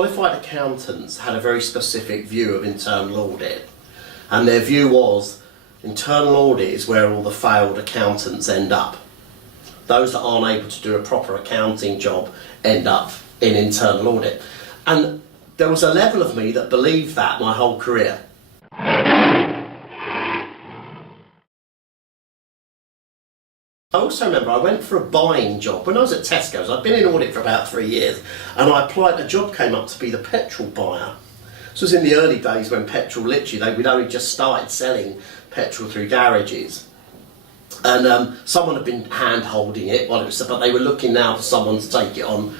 Qualified accountants had a very specific view of internal audit, and their view was internal audit is where all the failed accountants end up. Those that aren't able to do a proper accounting job end up in internal audit. And there was a level of me that believed that my whole career. I also remember I went for a buying job when I was at Tesco's. I'd been in audit for about 3 years, and I applied. A job came up to be the petrol buyer. This was in the early days when petrol, literally, we'd only just started selling petrol through garages. And someone had been hand-holding it while it was, but they were looking now for someone to take it on.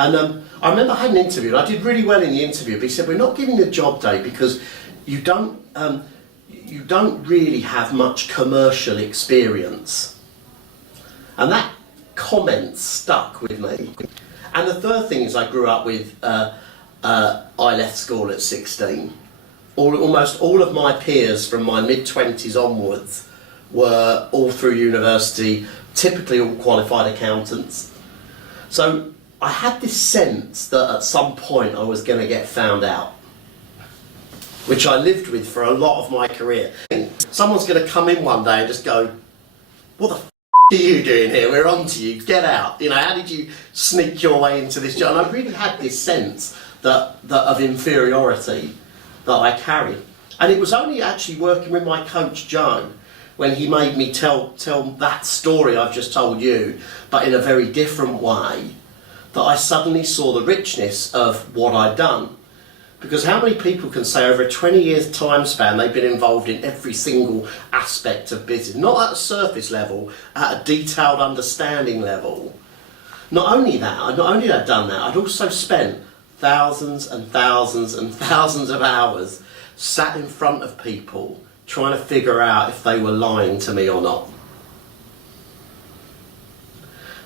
And I remember I had an interview, and I did really well in the interview, but he said, "We're not giving you the job, Dave, because you don't really have much commercial experience." And that comment stuck with me. And the third thing is I grew up with, I left school at 16. Almost all of my peers from my mid-20s onwards were all through university, typically all qualified accountants. So I had this sense that at some point I was going to get found out, which I lived with for a lot of my career. Someone's going to come in one day and just go, "What the f*** are you doing here? We're on to you, get out. You know, how did you sneak your way into this job?" And I really had this sense that of inferiority that I carried. And it was only actually working with my coach Joe when he made me tell that story I've just told you, but in a very different way, that I suddenly saw the richness of what I'd done. Because how many people can say over a 20 years time span they've been involved in every single aspect of business, not at a surface level, at a detailed understanding level. Not only had I done that, I'd also spent thousands and thousands and thousands of hours sat in front of people trying to figure out if they were lying to me or not.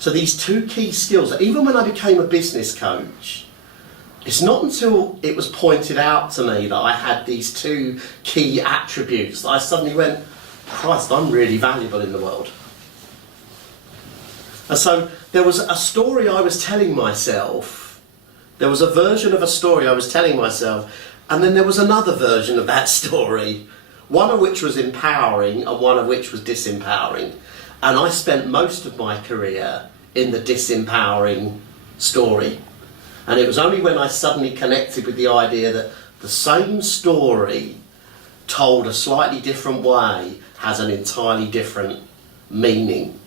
So these two key skills, even when I became a business coach, it's not until it was pointed out to me that I had these two key attributes that I suddenly went, "Christ, I'm really valuable in the world." And so there was a story I was telling myself, there was a version of a story I was telling myself, and then there was another version of that story, one of which was empowering and one of which was disempowering. And I spent most of my career in the disempowering story. And it was only when I suddenly connected with the idea that the same story told a slightly different way has an entirely different meaning.